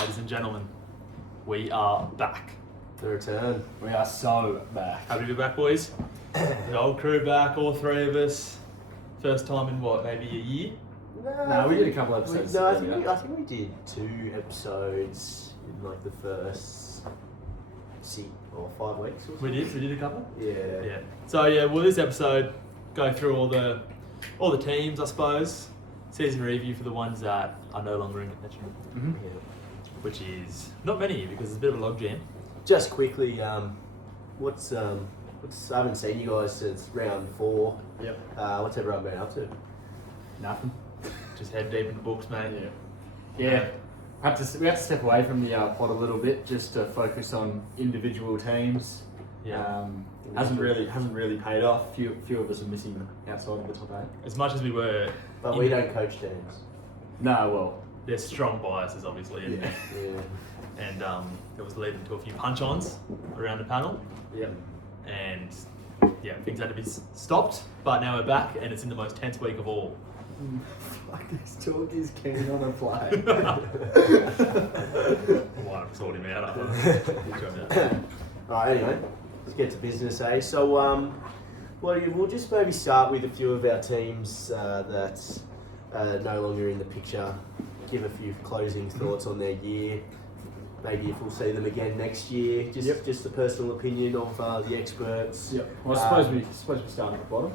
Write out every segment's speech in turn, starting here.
ladies and gentlemen, we are back. The return. We are so back. Happy to be back, boys. The old crew back, all three of us. First time in what, maybe a year? No, we did a couple episodes. No, I earlier. think we did 2 episodes in like the first 6 or 5 weeks or something. We did a couple. Yeah. Yeah. So yeah, well, this episode go through all the teams, I suppose. Season review for the ones that are no longer in contention, Mhm. Yeah. which is not many because it's a bit of a logjam. Just quickly, what's I haven't seen you guys since round 4. Yep. What's everyone been up to? Nothing. Just head deep in the books, mate. Yeah. We had to step away from the pod a little bit just to focus on individual teams. Yeah. Hasn't really paid off. Few of us are missing outside of the top 8. As much as we were, But we don't coach teams. No, well, there's strong biases, obviously, in there. Yeah. And it was leading to a few punch-ons around the panel. yeah. And yeah, things had to be stopped. But now we're back, and it's in the most tense week of all. Fuck, this talk is keen on a play. Why I've sorted him out. Alright, anyway, let's get to business, eh? So, we'll just maybe start with a few of our teams that are no longer in the picture. Give a few closing thoughts on their year. Maybe if we'll see them again next year. Just the personal opinion of the experts. Yep. Well, I suppose we start at the bottom.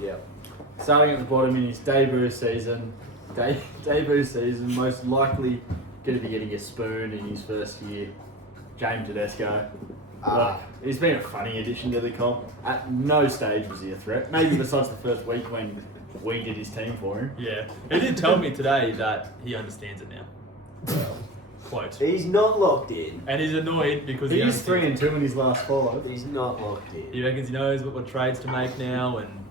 Yeah. Starting at the bottom in his debut season, most likely going to be getting a spoon in his first year, James Tedesco. He's been a funny addition to the comp. At no stage was he a threat. Maybe besides the first week when we did his team for him. Yeah. He did tell me today that he understands it now. Quote. He's not locked in. And he's annoyed because he He's understands 3-2 in his last 5. He's not locked in. He reckons he knows what trades to make now and,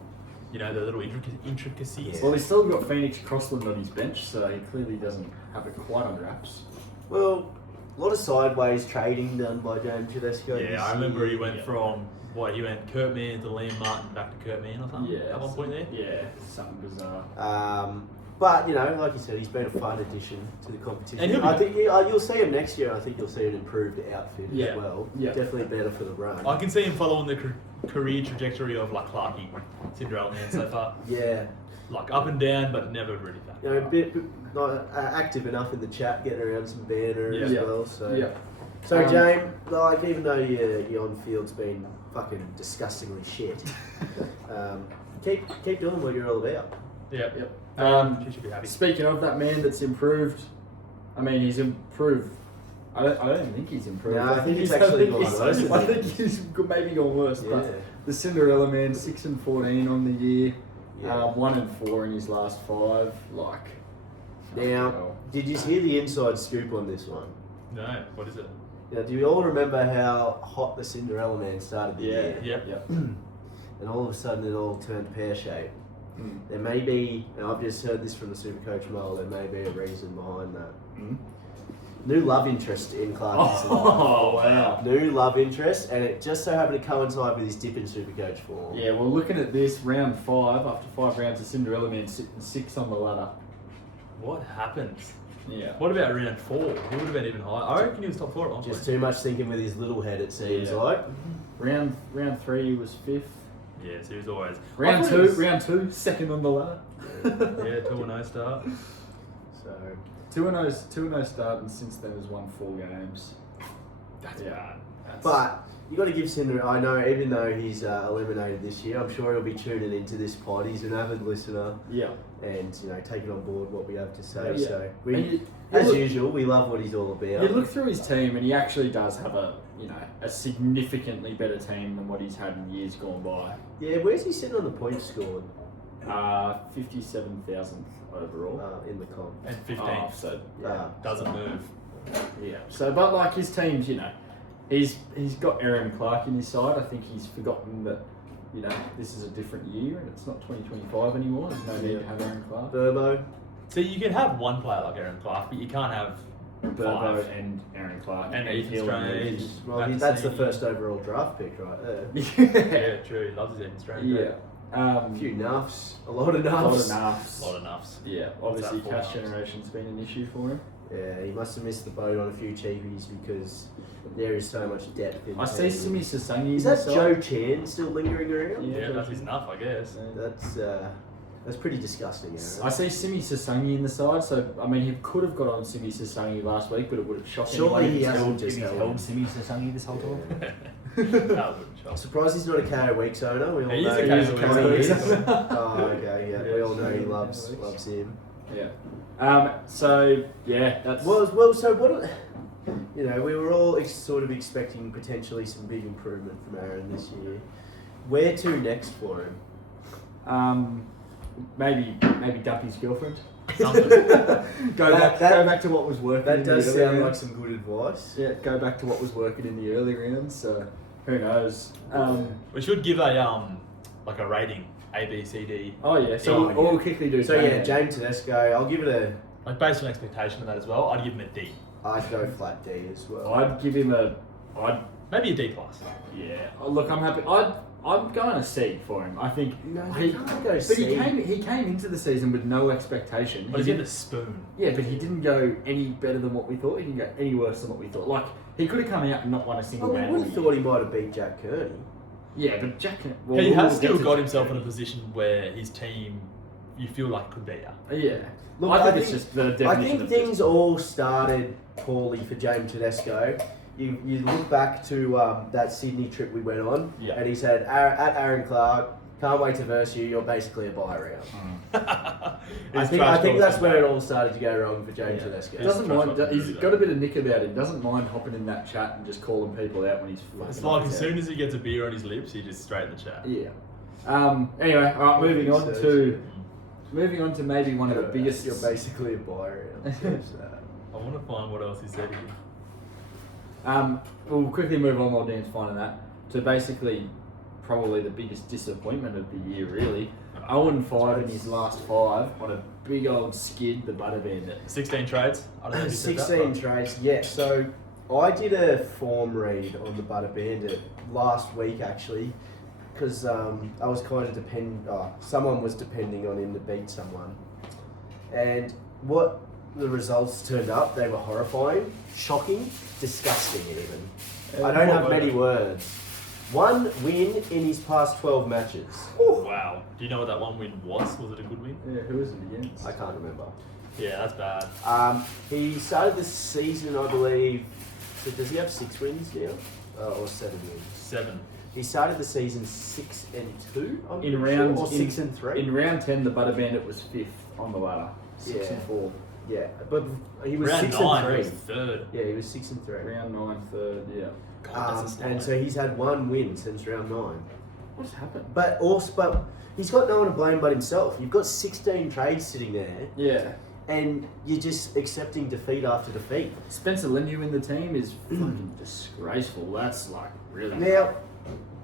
you know, the little intricacies. Yeah. Well, he's still got Phoenix Crossland on his bench, so he clearly doesn't have it quite under wraps. Well, a lot of sideways trading done by James Tedesco. Yeah, this I remember he year. went from, he went Kurt Mann to Liam Martin back to Kurt Mann or something at one point there. Yeah, something bizarre. But, you know, like you said, he's been a fun addition to the competition. And he'll be- I think you'll see him next year. I think you'll see an improved outfit Yeah. as well. Yeah. Definitely better for the run. I can see him following the career trajectory of like Clarkie, Cinderella Man so far. Yeah. Like up and down, but never really back. You know, a bit not active enough in the chat, getting around some banner as Yeah. well. So, Yeah. so James, like, even though your on-field's been fucking disgustingly shit, keep doing what you're all about. Yep. Yep. She should be happy. Speaking of that man that's improved, I mean, he's improved. I don't even think he's improved. No, I think he's actually gone worse, I isn't think he's maybe gone worse. Yeah. But the Cinderella man, 6-14 on the year, Yeah. 1-4 in his last 5. Like, Now, did you hear the inside scoop on this one? No, what is it? Now, do you all remember how hot the Cinderella Man started the year? Yep. Yep. And all of a sudden it all turned pear-shaped. Mm. There may be, and I've just heard this from the Supercoach Mole, there may be a reason behind that. Mm. New love interest in Clarkie's life. Oh, wow. New love interest, and it just so happened to coincide with his dip in Supercoach form. Yeah, well, looking at this, round 5, after 5 rounds, the Cinderella man sitting 6 on the ladder. What happened? Yeah. What about round 4? He would have been even higher. I reckon he was top 4 at one Just point. too much thinking with his little head, it seems Yeah. like. Round 3 he was 5th. Yeah, so he was always. Round I thought it 2, second on the ladder. Yeah, 2-0 start. So, 2-0 start, and since then has won 4 games. That's Yeah. bad. That's... but you got to give Cinderella. I know, even though he's eliminated this year, I'm sure he'll be tuning into this pod. He's an avid listener, Yeah. and taking on board what we have to say. Yeah. So, And as look- usual, we love what he's all about. You look through his team, and he actually does have a significantly better team than what he's had in years gone by. Yeah, where's he sitting on the points scored 57,000th overall. in the comp? And 15. Oh, so yeah. Doesn't move. Yeah. So, but like his teams, he's got Aaron Clark in his side. I think he's forgotten that, this is a different year and it's not 2025 anymore. There's no need to have Aaron Clark. Burbo. So you can have one player like Aaron Clark, but you can't have Burbo 5. and Aaron Clark And Ethan Hill Strange. Well, Back to that's the senior. first overall draft pick right there. Yeah, true. He loves his Ethan Strange. Yeah. A few nuffs, a lot of A lot of nuffs. nuffs. A lot of nuffs. Yeah, What's obviously that for cash nuffs? generation's been an issue for him. Yeah, he must have missed the boat on a few cheapies because there is so much depth in I see team. Simi Sasangi. Is that Joe Chan still lingering around? Yeah. Yeah, enough is enough, I guess. That's pretty disgusting, Aaron. I see Simi Sasangi in the side, so I mean he could have got on Simi Sasangi last week, but it would have shocked Surely anyone he if hasn't held, just if he's held held him. Simi Sasangi this whole time. That wouldn't shock. I'm surprised he's not a KO Weeks owner. We all He is know a he's KO Weeks Weeks owner. owner. Oh, okay, yeah. We Yeah, all know he sure. loves KO Weeks. loves him. Yeah. So yeah, that's Well, so what? You know, we were all sort of expecting potentially some big improvement from Aaron this year. Where to next for him? maybe Duffy's girlfriend. Something. Go back to what was working. That in does the sound early like rounds. some good advice. Yeah, go back to what was working in the early rounds. So who knows? We should give a like a rating, A, B, C, D, Oh yeah. So Yeah. we'll quickly do. So yeah, James. James Tedesco. I'll give it like based on expectation of that as well. I'd give him a D, I'd go flat D as well. I'd give him a. maybe a D plus. Yeah. Look, I'm happy. I'm going to C for him. I think. No, he, you can't go but C. he came into the season with no expectation. But He he's in didn't- a spoon. Yeah, but he didn't go any better than what we thought. He didn't go any worse than what we thought. Like he could have come out and not won a single Well, we man. would have thought he might have beat Jack Kearney. Yeah, but Jack. He we'll has get still to got Jack himself in a Kearney. position where his team, you feel like could beat her. Yeah. Look, I think it's just the definition I think of things all started poorly for James Tedesco. You look back to that Sydney trip we went on, Yeah. and he said, at Aaron Clark, can't wait to verse you, you're basically a buy round. I think that's where it all started to go wrong for James Yeah. Tedesco. He's Doesn't trash mind. talking He's really got though. a bit of nick about him. Doesn't mind hopping in that chat and just calling people out when he's. It's fucking like off as his soon as he gets a beer on his lips, he just straight in the chat. head. Yeah. Anyway, all right. Moving on to maybe one of the biggest. You're basically a buy round. I want to find what else he said here. We'll quickly move on while Dan's finding that. To basically, probably the biggest disappointment of the year, really. 0-5 in his last 5 on a big old skid, the Butter Bandit. 16 trades. I don't know if you said that, 16 but- trades, yeah. So I did a form read on the Butter Bandit last week actually, because I was kind of someone was depending on him to beat someone, and what the results turned up, they were horrifying, shocking, disgusting even. I don't have many words. 1 win in his past 12 matches. Wow. Do you know what that one win was? Was it a good win? Yeah, who is it against? I can't remember. Yeah, that's bad. He started the season, I believe. So does he have 6 wins now, or 7 wins? 7. He started the season 6-2. I'm In pretty round sure, or 6-3. In round 10, the Butter Bandit was 5th on the ladder. 6-4. Yeah, but he was Round 6 9 and was 3. 3rd. Yeah, he was 6 and 3. Round 9, 3rd. Yeah. God, that's a And slide. so he's had 1 win since round 9. What's happened? But he's got no one to blame but himself. You've got 16 trades sitting there, Yeah. and you're just accepting defeat after defeat. Spencer Leniu in the team is fucking disgraceful. That's like really. Now,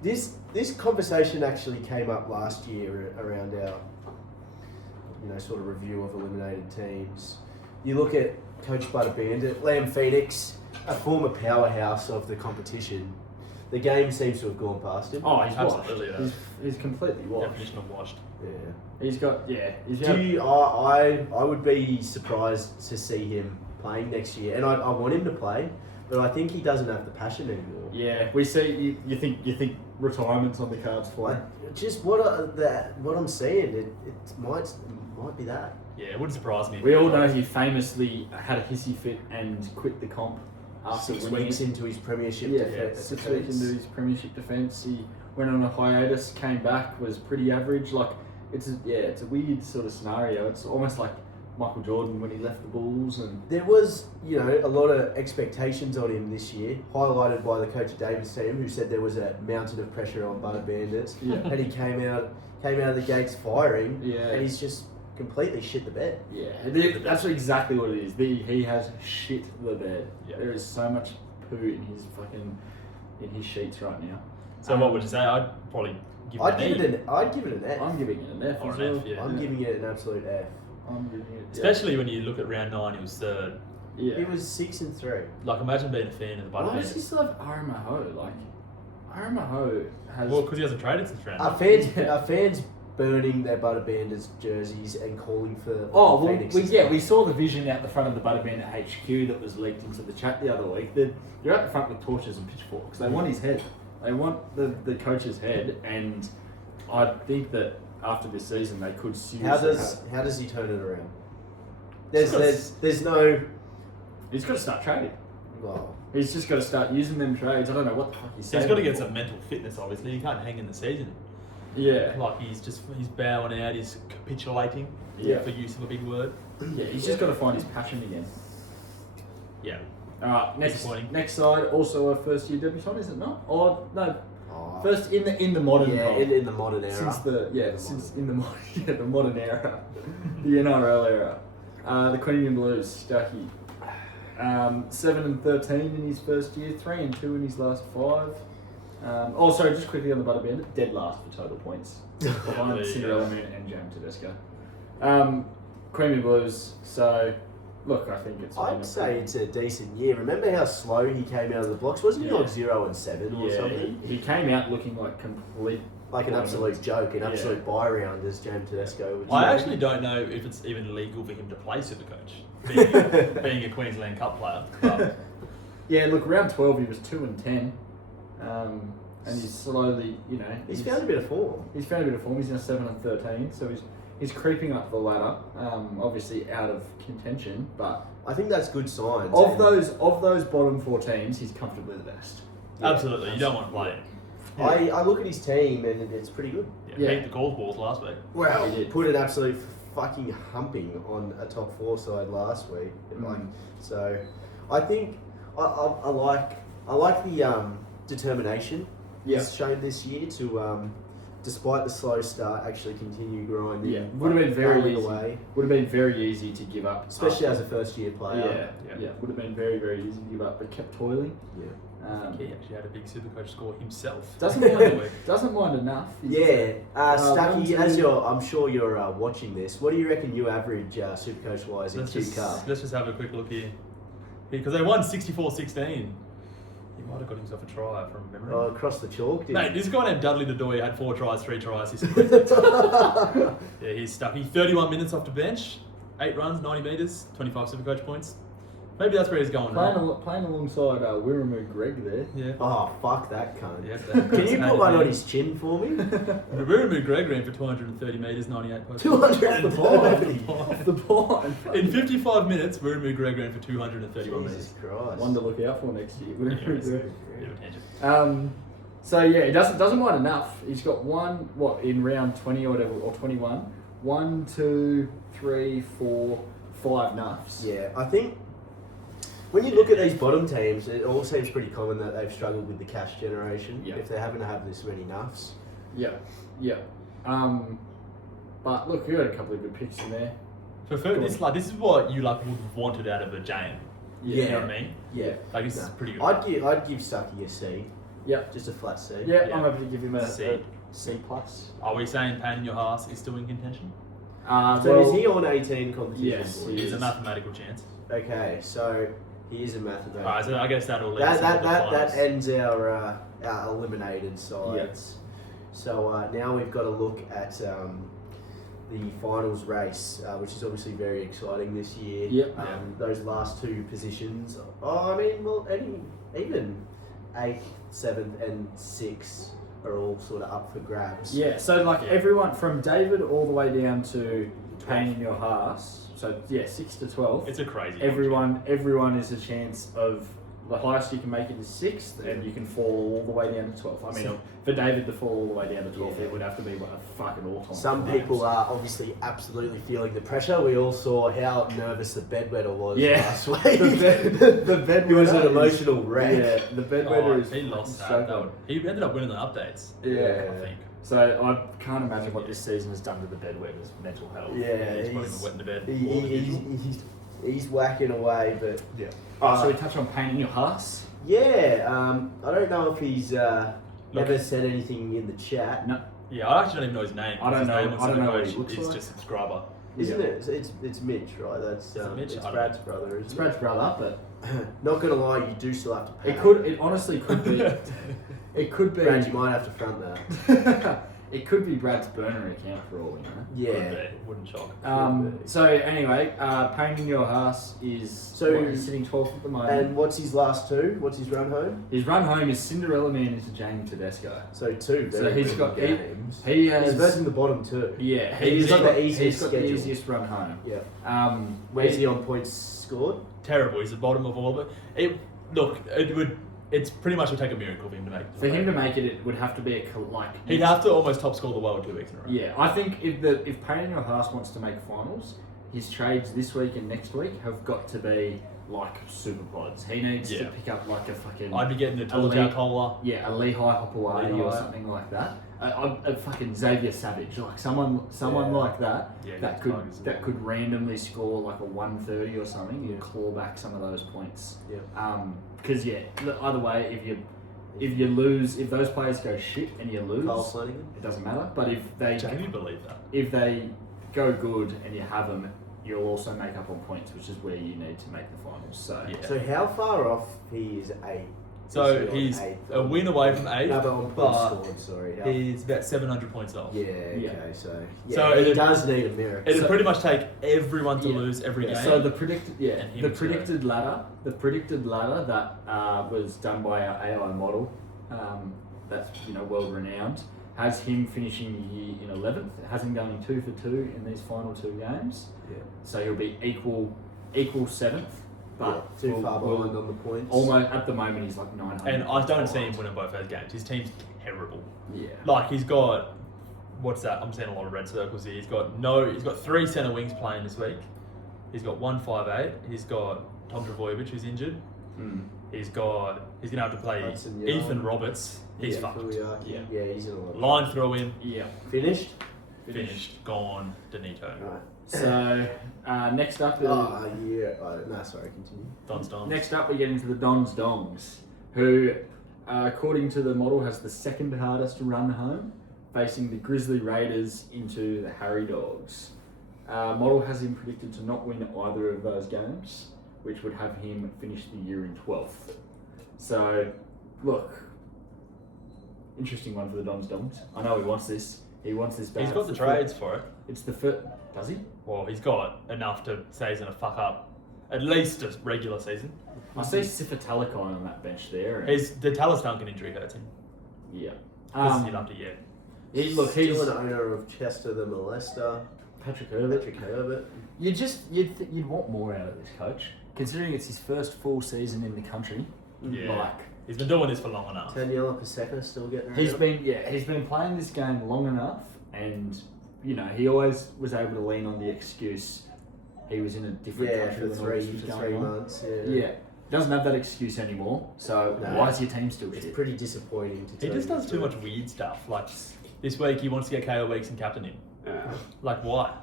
this conversation actually came up last year around our, sort of review of eliminated teams. You look at Coach Butter Bandit, Liam Phoenix, a former powerhouse of the competition. The game seems to have gone past him. Oh, he's washed. Absolutely, He's completely washed. Definition of washed. Yeah. He's got He's I would be surprised to see him playing next year, and I want him to play, but I think he doesn't have the passion anymore. Yeah, we see. You think retirement's on the cards for him? Just what I'm seeing, it might be that. Yeah, it wouldn't surprise me. We all know he famously had a hissy fit and quit the comp after 6 winning weeks it. into his premiership. Yeah, defense. 6 weeks into his premiership defence, he went on a hiatus, came back, was pretty average. Like it's a weird sort of scenario. It's almost like Michael Jordan when he left the Bulls, and There was, a lot of expectations on him this year, highlighted by the coach of David's team, who said there was a mountain of pressure on Butter Bandits, Yeah. and he came out of the gates firing, Yeah. and he's just completely shit the bed. that's exactly what it is. He has shit the bed. Yeah. There is so much poo in his sheets right now. So what would you say? I'd probably give I'd it give an E. it I'd give it an F. I'm giving it an F Or as an well. F, yeah. I'm giving it an absolute F. I'm giving it. Especially when you look at round 9, he was 3rd. Yeah. He was 6 and 3. Like, imagine being a fan of the Butter Why does he Bandits. still have Aramaho? Like, Aramaho has. Well, because he hasn't traded since round Our 9. fans burning their Butter Bandits jerseys and calling for Oh, well, Phoenix's we saw the vision out the front of the Butter Bandit HQ that was leaked into the chat the other week. They're out the front with torches and pitchforks. They want his head. They want the coach's head, and I think that after this season they could seriously. How does he turn it around? There's no. He's got to start trading. Well, He's just got to start using them trades. I don't know what the fuck he's saying. He's got to get some mental fitness. Obviously, you can't hang in the season. Yeah. Like he's bowing out. He's capitulating. Yeah. For use of a big word. Yeah, he's just got to find his passion again. Yeah. All right, next side, also a first year debutant, is it not? Or no, first in the modern yeah, in the modern era. Since in the modern era, the NRL era. The Queanbeyan Blues, Stucky. 7-13 in his first year, 3-2 in his last 5. Sorry, just quickly on the Butter Bandit, dead last for total points, behind Cinderella Moon and James Tedesco. Queanbeyan Blues. So, look, I think it's. I'd say it's a decent year. Remember how slow he came out of the blocks? Wasn't he like 0-7 or something? He came out looking like like an absolute joke, an absolute buy round, as James Tedesco would say. I actually don't know if it's even legal for him to play Supercoach, being a Queensland Cup player. But Yeah, look, round 12 he was 2-10, and he's slowly, He's found a bit of form. He's found a bit of form. He's now 7-13, so he's creeping up the ladder. Obviously out of contention, but I think that's good signs. of those bottom 4 teams, he's comfortably the best. absolutely, you don't want to play him. I look at his team and it's pretty good. Yeah. Beat the Calls Balls last week. Wow, He did. put an absolute fucking humping on a top 4 side last week. So, I think I like the determination he's shown this year to, despite the slow start, actually continue grinding. Yeah, would have been very going easy. away, Would have been very easy to give up, especially as a first year player. Yeah, would have been very, very easy to give up, but kept toiling. Yeah. He actually had a big Supercoach score himself. Doesn't mind enough. Yeah, Stucky, 1, 2. I'm sure you're watching this. What do you reckon you average Supercoach wise in Let's Q just Cup? have a quick look here. Because they won 64-16. He might have got himself a try from memory. Oh, across the chalk, didn't Mate, he? this guy named Dudley the Doy had 4 tries, 3 tries. He's yeah, he's stuck. He's 31 minutes off the bench, 8 runs, 90 metres, 25 Supercoach points. Maybe that's where he's going wrong. Playing alongside Wiramu Greg there. Yeah. Oh, fuck that cunt. Yeah, Can you put one on his chin for me? Wiramu Greg ran for 230 metres, 98 points. 230? Off the board. In 55 minutes, Wiramu Greg ran for 231 metres. Jesus Christ. One to look out for next year. Yeah, Wiramu it's- Greg. bit of a tangent. So yeah, he doesn't mind enough. He's got one in round 20 or whatever, or 21. 1, 2, 3, 4, 5 nuffs. Yeah, I think when you look at these bottom teams, it all seems pretty common that they've struggled with the cash generation Yeah. if they haven't had this many nuffs. Yeah. But look, you got a couple of good picks in there. For this is what you would have wanted out of a Jane. Yeah. You know what I mean? Yeah. This is pretty good. I'd give Stucky a C. Yep. Just a flat C. Yeah, Yeah. I'm happy to give him a C. C plus. Are we saying Pain in Your Heart is still in contention? So is he on 18 competitions? Yes, boys? he It's a is. mathematical chance. Okay, so he is a mathematician. Alright, so I guess that'll lead us That into the finals. ends our eliminated sides. So now we've got to look at the finals race, which is obviously very exciting this year. Yep. Those last 2 positions. Even 8th, 7th, and 6th are all sort of up for grabs. Yeah, so like everyone from David all the way down to Pain in Your Hearse. So yeah, 6 to 12. It's a crazy Everyone is a chance of the highest you can make it is 6th, and you can fall all the way down to 12th. I mean, for David to fall all the way down to 12th, it would have to be a fucking all-time. Some people are obviously absolutely feeling the pressure. We all saw how nervous the bedwetter was last week. the bedwetter It was an emotional wreck. Yeah, the bedwetter is. He lost so that. He ended up winning the updates. Yeah. I think. So I can't imagine what this season has done to the bedwetter's mental health. Yeah, He's probably been wet in the bed. He's whacking away, but Yeah. Oh, so we touch on Pain in Your Hearse? yeah, I don't know if he's ever said anything in the chat. No. Yeah, I actually don't even know his name. I don't His know- name on I don't know what Supercoach he looks is like. just subscriber. Isn't it? It's Mitch, right? That's it Mitch? it's I don't Brad's brother, isn't It's Brad's brother, but it? Not gonna lie, you do still have to pay. it honestly could be. It could be. Brad, you might have to front that. It could be Brad's burner account for all we know. Yeah. Wouldn't shock. So anyway, Payne in your house is he's sitting 12th at the moment. And what's his last two? What's his run home? His run home is Cinderella Man into James Tedesco. So two. So he's big got games. he has He's versing the bottom two. yeah He's got the easiest schedule. the easiest run home. Yeah. Where's he on points scored? Terrible. He's the bottom of all of it. It's pretty much would take a miracle for him to make it. For him to make it, it would have to be He'd have to almost top score the world 2 weeks in a row. Yeah, I think if Payne in your house wants to make finals, his trades this week and next week have got to be like super pods. He needs to pick up like a fucking. I'd be getting the Tulajau Cola. Yeah, a Lehigh Hopaway or something like that. A fucking Xavier Savage, like someone like that. Yeah, that could randomly score like a 130 or something and claw back some of those points. Yeah. Because either way, if you lose, if those players go shit and you lose, Carl Flanagan. it doesn't matter. But if they Can you believe that? if they go good and you have them, you'll also make up on points, which is where you need to make the finals. So So how far off he is 8? So he's a win away from 8. No, but on points scored, sorry. He's about 700 points off. Yeah, okay, so So he does need a miracle. It'd pretty much take everyone to lose every game. So the predicted And him the to- predicted ladder that was done by our AI model, that's world renowned, has him finishing the year in 11th. It has him going 2 for 2 in these final 2 games. Yeah. So he'll be equal 7th, but too far behind on the points. Almost at the moment he's like 900. And I don't see him winning both those games. His team's terrible. Yeah. Like he's got, what's that? I'm seeing a lot of red circles here. He's got 3 centre wings playing this week. He's got 158. He's got Tom Travojevic who's injured. He's gonna have to play Hudson Ethan Roberts. He's fucked. Yeah, he's in a lot. Line throw in. Yeah. Finished. Gone. Danito. Right. So next up, sorry, continue. Dons. next up we get into the Dons Dongs, who, according to the model, has the second hardest run home, facing the Grizzly Raiders into the Harry Dogs. Model has him predicted to not win either of those games, which would have him finish the year in 12th. So, look, interesting one for the Dons Dongs. I know he wants this. He wants this bad. He's got the trades for it. It's the first. Does he? Well, he's got enough to say he's going to fuck up at least a regular season. I see Sifa Talakai on that bench there. And The Tallis Duncan injury hurts him. yeah. This is year after year. He's Still an owner of Chester the Molester. Patrick Herbert. You'd want more out of this coach, considering it's his first full season in the country. Yeah. He's been doing this for long enough. Daniela Paseka still getting around. He's been playing this game long enough, and he always was able to lean on the excuse he was in a different country for when all this was 3 going on. months. Yeah, doesn't have that excuse anymore. So why is your team still It's shit? pretty disappointing to He just does too much weird stuff. Like this week, he wants to get KO weeks and captain him. Like why?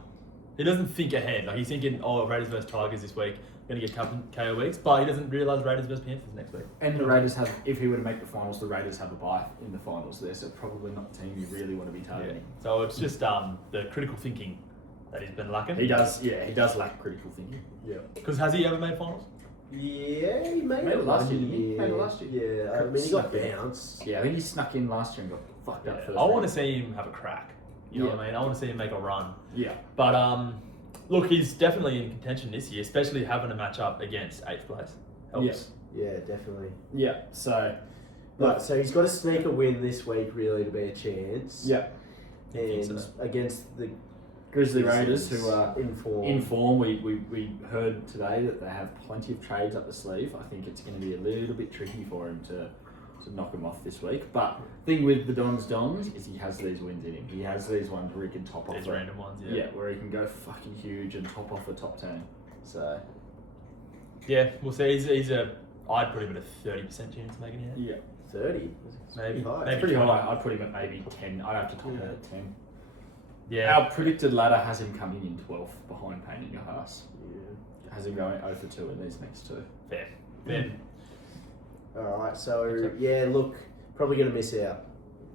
He doesn't think ahead. Like he's thinking, Raiders versus Tigers this week, going to get KO weeks, but he doesn't realise Raiders versus Panthers next week. And the Raiders have, if he were to make the finals, the Raiders have a bye in the finals there, so probably not the team you really want to be targeting. So it's just the critical thinking that he's been lacking. He does lack critical thinking. Yeah. Because has he ever made finals? Yeah, he made it last last year, year. didn't he? Made it last year. Yeah, I mean, he got bounced. Yeah, I think he snuck in last year and got fucked up first. I want to see him have a crack. You know what I mean? I want to see him make a run. Yeah. But look, he's definitely in contention this year, especially having a match up against 8th place. Helps. Yeah, definitely. Yeah, so... But so he's got to sneak a win this week, really, to be a chance. Yeah. And against the Grizzly Raiders, who are in form. in form, we heard today that they have plenty of trades up the sleeve. I think it's going to be a little bit tricky for him to knock him off this week. But the thing with the Dons is he has these wins in him. He has these ones where he can top off These random ones, yeah. Yeah, where he can go fucking huge and top off a top 10. So yeah, we'll see. I'd put him at a 30% chance of making it. yeah, 30. Maybe. High. Maybe pretty 20. high. I'd put him at maybe 10. I'd have to top it at 10. Yeah. Our predicted ladder has him coming in 12th behind Payne in your house. Yeah. Has him going 0 for 2 in these next 2. Fair. Fair. All right, so yeah, look, probably going to miss out.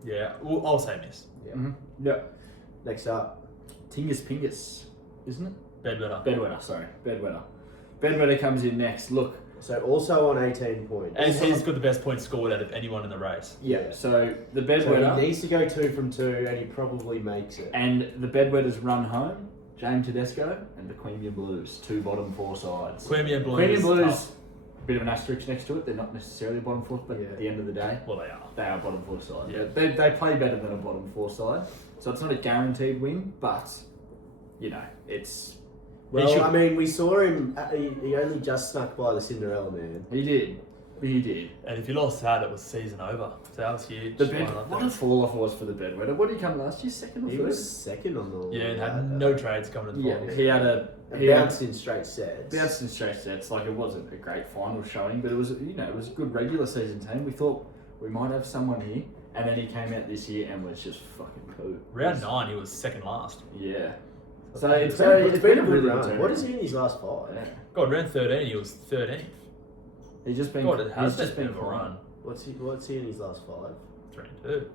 Yeah. Well, I'll say miss. Yeah. Mm-hmm. Yep. Next up, Tingus Pingus, isn't it? Bedwetter. Bedwetter, sorry. Bedwetter comes in next. Look, So also on 18 points. And he's got the best points scored out of anyone in the race. Yeah. So the So bedwetter he needs to go 2 from 2, and he probably makes it. and the bedwetters run home. James Tedesco and the Queanbeyan Blues, 2 bottom 4 sides. Queanbeyan Blues. Queanbeyan Blues, tough. a bit of an asterisk next to it. They're not necessarily bottom 4, but Yeah. at the end of the day, Well, they are. they are bottom 4 side. Yeah. They play better than a bottom 4 side, so it's not a guaranteed win, but you know it's. He should- Well, I mean, we saw him. He only just snuck by the Cinderella man. He did. And if you lost that, it was season over. So that was huge. The One bed, up what there. a fall off was for the bedwetter. What did he come last year? Second or He third? was second on the. Yeah, and had no trades coming to the Yeah, finals. he had a. And He had, bounced in straight sets. bounced in straight sets. Like it wasn't a great final showing, but it was it was a good regular season team. We thought we might have someone here, and then he came out this year and was just fucking poo. Round 9, he was second last. Yeah. So it's So been a good really run. good What is turnaround. he in his last 5? Yeah. God, round 13, he was 13th. He's just been. God, it has he's just been been a bit of a run. What's he in his last 5? 3 and 2.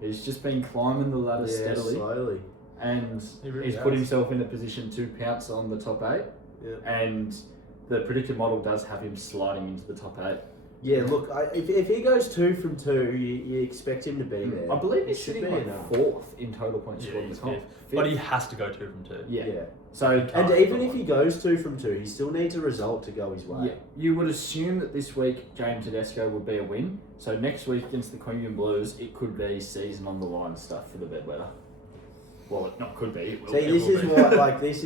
He's just been climbing the ladder Yeah, steadily, slowly. and He really he's has. put himself in a position to pounce on the top 8. Yeah. And the predicted model does have him sliding into the top 8. Yeah, look, if he goes 2 from 2, you expect him to be there. I believe It he's should sitting be like enough. 4th in total points Yeah, scored in the he's comp. fifth. But he has to go 2 from 2. Yeah. Yeah. So And even if he goes 2 from 2, he still needs a result to go his way. yeah, you would assume that this week James Tedesco would be a win. So next week against the Queanbeyan Blues, it could be season on the line stuff for the bedwetter. Well, it not could be. It will. See, It this will is be. why, this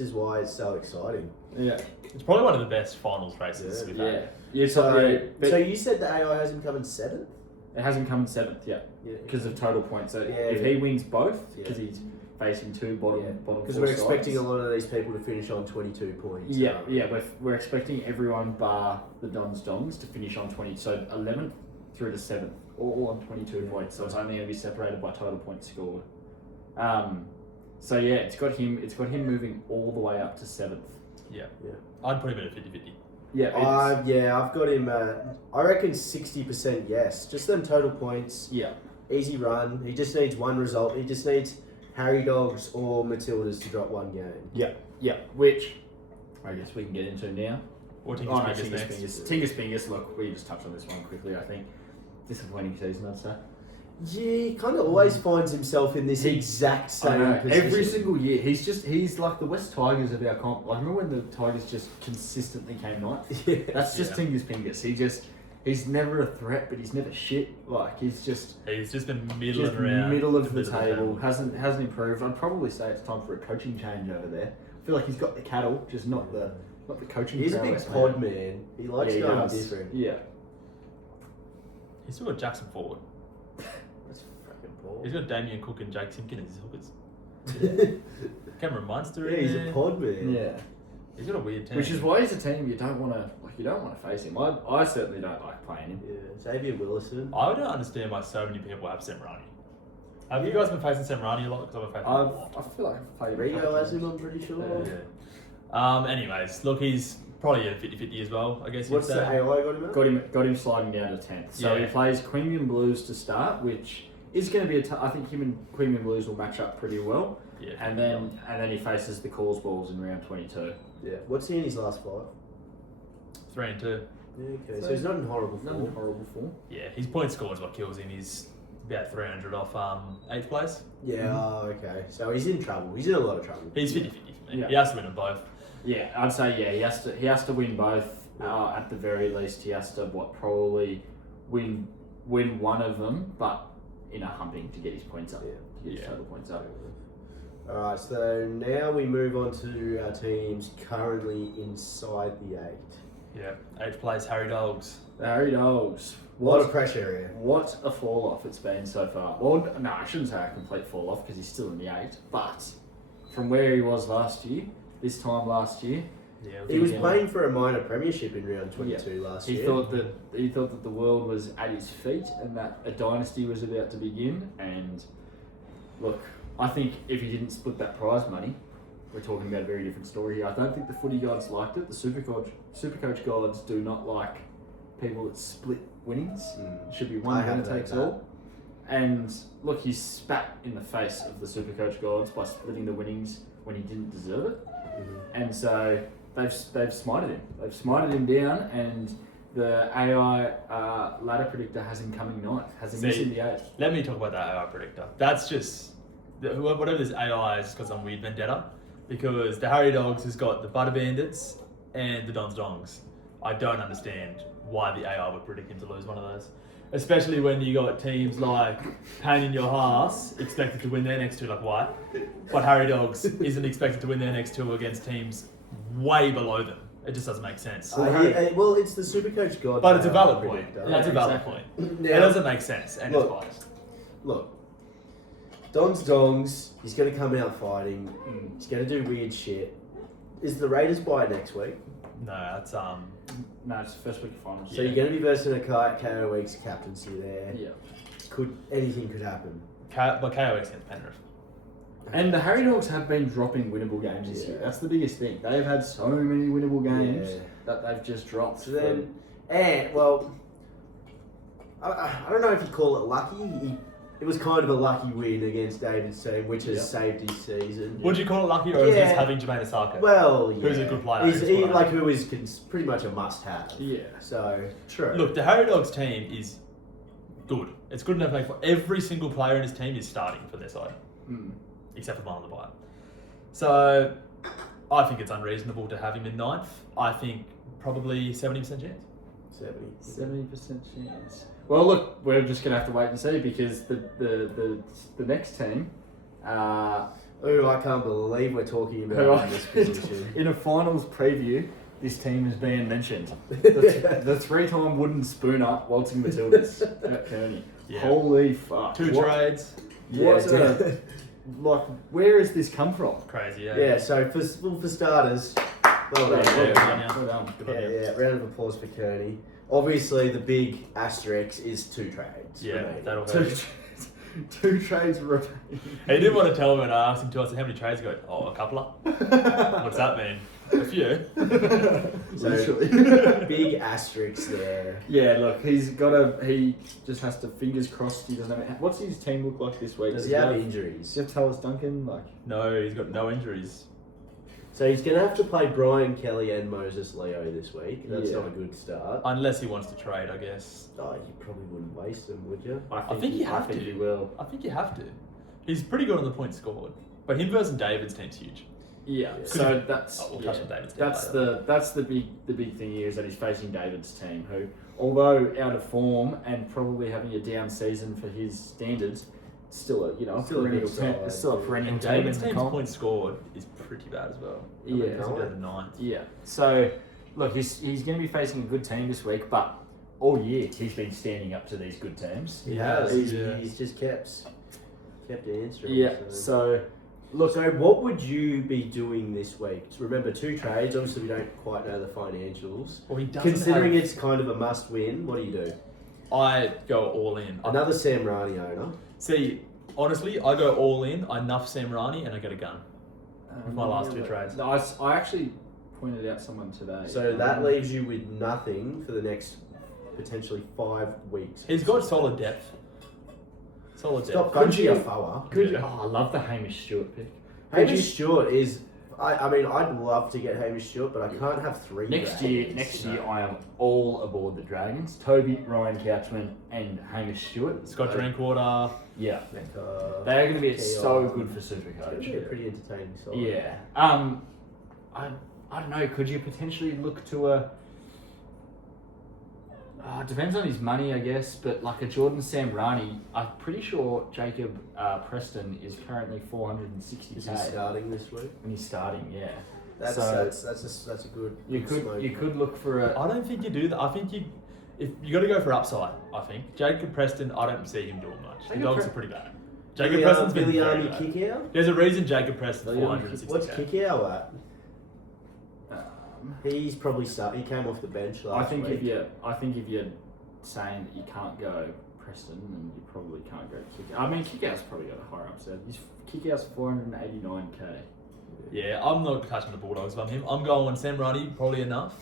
is why it's so exciting. Yeah. It's probably one of the best finals races Yeah. we've Yeah. had. Yeah. So, So, you said the AI has him coming 7th? it hasn't come in 7th yet Yeah. because of total points. So Yeah, if yeah. he wins both, Yeah. because he's facing 2 bottom bottom Because 4 we're expecting sides. a lot of these people to finish on 22 points. Yeah, yeah, we're expecting everyone bar the Dons to finish on 20. So 11th through to 7th, all on 22 points. So it's only going to be separated by total points scored. So yeah, it's got him moving all the way up to 7th. Yeah. Yeah. I'd put him in a 50-50. Yeah, I've got him. I reckon 60% yes. Just them total points. yeah, Easy run. He just needs one result. He just needs Harry Dogs or Matildas to drop one game. yeah. Which I guess we can get into now. Or Tinker's Oh, no, Fingers Tingus next. Fingers. Tingus Fingers. Look, we just touched on this one quickly. I think disappointing season, I'd say. Yeah, he kind of always finds himself in this exact I same know. position. Every single year, he's like the West Tigers of our comp. Like remember when the Tigers just consistently came ninth? Yeah. That's just Yeah. Tingus Fingers. He's never a threat, but he's never shit. Like he's just He's just been middling just around. middle of the table. Hasn't improved. I'd probably say it's time for a coaching change over there. I feel like he's got the cattle, just not the coaching. He's a big prowess, pod man. He likes he going does. different. Yeah. He's still got Jackson Forward. That's fucking Paul. He's got Damien Cook and Jake Simpkin as his hookers. Cameron Munster Yeah, in he's there. a pod man. Yeah. He's got a weird team. Which is why he's a team you don't want to face him. I certainly don't like playing him. Yeah, Xavier Willison. I don't understand why so many people have Semrani. Have you guys been facing Semrani a lot? Because I've been facing him a lot. I feel like I've played him. a Rio couple has times. him, I'm pretty sure. Yeah. Anyways, look, he's probably a 50-50 as well, I guess you'd What's say. the AI got him at? Got him sliding down to 10th. So Yeah. he plays Queanbeyan Blues to start, which is going to be I think him and Queanbeyan Blues will match up pretty well. Yeah. And then he faces the Calls Balls in round 22. Yeah. What's he in his last 5? 3 and 2. Yeah, okay. So he's not in horrible Not form. in horrible form. Yeah, his point score is what kills him. He's about 300 off 8th place. Yeah, oh, okay. So he's in trouble. He's in a lot of trouble. He's 50-50 for me. Yeah. He has to win them both. Yeah, I'd say he has to win both. At the very least, he has to probably win one of them, but in a humping to get his points up. Yeah. To get his Yeah. total points up. Alright, so now we move on to our teams currently inside the 8. Yeah. 8th place, Harry Dogs. The Harry Dogs. A lot of pressure here. What a fall off it's been so far. Well, no, I shouldn't say a complete fall off because he's still in the 8. But from where he was last year, this time last year, Yeah. He was Yeah. playing for a minor premiership in round 22 last he year. thought that the world was at his feet and that a dynasty was about to begin. And look, I think if he didn't split that prize money, we're talking about a very different story here. I don't think the footy gods liked it. The Supercoach gods do not like people that split winnings. Mm. It should be I one have winner heard takes that. all. And look, he spat in the face of the Supercoach gods by splitting the winnings when he didn't deserve it. Mhm. And so they've smited him. They've smited him down, and the AI ladder predictor has him coming ninth. Has him missing the 8th. Let me talk about that AI predictor. That's just whatever this AI is got some weird vendetta, because the Harry Dogs has got the Butter Bandits and the Dons Dongs. I don't understand why the AI would predict him to lose one of those, especially when you got teams like Pain in Your Hearts expected to win their next 2 like White, but Harry Dogs isn't expected to win their next 2 against teams way below them. It just doesn't make sense. Well, it's the Supercoach God. But it's a valid point. predictor. That's a valid exactly. point. Now- It doesn't make sense, and Look. it's biased. Look, Don's Dongs, he's going to come out fighting. He's going to do weird shit. Is the Raiders bye next week? No, that's No, it's the first week of finals. So you're going to be versing a KO Weeks captaincy there. Yeah. Anything could happen. but KOX against Penrith. And the Harry Dogs have been dropping winnable games this year. That's the biggest thing. They've had so many winnable games Yeah. that they've just dropped. So then, I don't know if you call it lucky. It was kind of a lucky win against David's team, which has Yeah. saved his season. Would you call it lucky, or is Yeah. this having Jermaine Asako? Well, yeah. Who's a good player, He's, is what I mean. who is pretty much a must-have. Yeah. So, true. Look, the Harry Dogs team is good. It's good enough for every single player in his team is starting for their side, except for Marlon the Buyer. So, I think it's unreasonable to have him in 9th. I think probably 70% chance. 70% chance. Well, look, we're just gonna have to wait and see, because the next team, Oh, I can't believe we're talking who about I- in this position. in a finals preview, this team is being mentioned. The 3-time wooden spooner waltzing Matildas at Kearney. Yeah. Holy fuck! 2 What- trades. What a, like, where has this come from? Crazy, yeah. Yeah, so for starters, well done. Yeah, Well done. yeah. Well done. Good on you. Yeah, round of applause for Kearney. Obviously, the big asterisk is 2 trades. Yeah, remaining. that'll Two hurt. trades, 2 trades remaining. He didn't want to tell me when I asked him to. I said, how many trades? He goes, oh, a couple of. What's that mean? A few. So, Literally. big asterisk there. Yeah, look, he just has to, fingers crossed, he doesn't have, what's his team look like this week? Does he have Does injuries? he have Talis Duncan? Like, No, he's got no injuries. So he's going to have to play Brian Kelly and Moses Leo this week. That's Yeah. not a good start. Unless he wants to trade, I guess. Oh, you probably wouldn't waste them, would you? I think you have I think to. he will. I think you have to. He's pretty good on the points scored. But him versus David's team's huge. Yeah, Yeah. so that's Oh, we'll yeah, touch on David's team that's later. the big thing here is that he's facing David's team, who, although out of form and probably having a down season for his standards, still a Still a perennial good side, still a yeah. perennial And team David's in the team's comp. points scored is pretty bad as well. Yeah. He's about the 9th. Yeah. So, look, he's going to be facing a good team this week, but all year he's been standing up to these good teams. He Yeah, has. yeah. He's just kept answering. Yeah. So, look, So what would you be doing this week? So remember, 2 trades. Obviously, we don't quite know the financials. Well, he doesn't Considering have- it's kind of a must-win, what do you do? I go all in. Another Sam Rani owner. See, honestly, I go all in. I nuff Sam Rani and I get a gun. With my last 2 trades. No, I actually pointed out someone today. So that leaves you with nothing for the next potentially 5 weeks. He's got solid depth. Solid Stop depth. Fungi Afoa. Could Yeah. I love the Hamish Stewart pick. Hamish Stewart is. I mean, I'd love to get Hamish Stewart, but I can't have 3 Next Dragons. year, I am all aboard the Dragons. Toby, Ryan Couchman, and Hamish Stewart. Scott Drinkwater. Yeah, Mecca, they are going to be so Keon. good for It's gonna Supercoach. be a pretty entertaining side. Yeah. I don't know. Could you potentially look to a? It depends on his money, I guess. But like a Jordan Samrani, I'm pretty sure Jacob Preston is currently 460k. Is he starting this week? And he's starting, yeah. That's So- that's a good. You good could smoke. you could look for a. I don't think you do that. I think if you got to go for upside. I think Jacob Preston. I don't see him doing much. The Jacob dogs Pre- are pretty bad. Jacob Preston's been Billy very Army bad. kick out. There's a reason Jacob Preston's Billy Army 460. What's kick out at? Um, He's probably He came off the bench last I think week. if you're saying that you can't go Preston, then you probably can't go kick. I mean, Kickout's probably got a higher upset. His Kickout's 489k. Yeah, I'm not touching the Bulldogs if I'm him. I'm going Sam Rani, probably enough.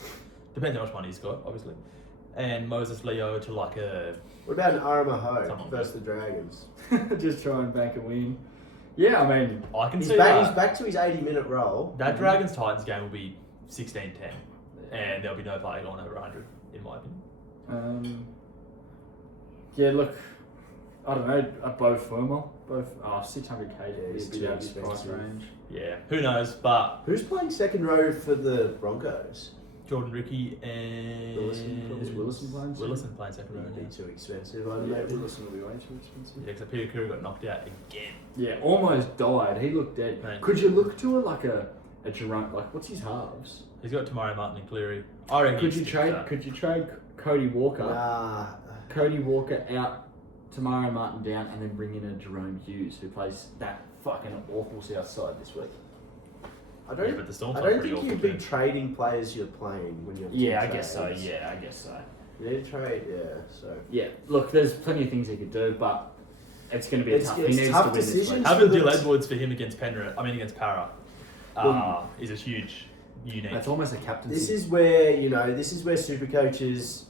Depends how much money he's got, obviously. And Moses Leo to like a. What about an Aramaho Someone versus the Dragons? Just try and bank a win. Yeah, I mean, I can He's see back. that. He's back to his 80-minute role. That Dragons Titans game will be 16-10. And there'll be no player going over 100, in my opinion. Yeah, look, I don't know, both Firma, 600k is he's a bit out of too his price expensive. range. Yeah, who knows? But Who's playing second row for the Broncos? Jordan Ricky and Willison. Is Willison playing? Wilson playing second row. Would be too expensive, I Yeah, don't know. Willison will be way too expensive. Yeah, because Peter Curry got knocked out again. Yeah, almost died. He looked dead. Man. Could you look to it like a Jerome? Like, what's his halves? He's got Tamari Martin and Cleary. I reckon Could he'd you stick trade? with that. Could you trade Cody Walker? Nah. Cody Walker out, Tamara Martin down, and then bring in a Jerome Hughes who plays that fucking awful south side this week. I don't, Yeah, but the Storms I are don't pretty think you'd awful be too. trading players you're playing when you're Yeah, I two guess so. trades. Yeah, I guess so. You need to trade, yeah. So Yeah, look, there's plenty of things he could do, but it's going to be tough. He needs tough to win this decisions. week. Having for Dill the- Edwards for him against Penrith, against Para, is a huge, unique. That's almost a captaincy. this is where super coaches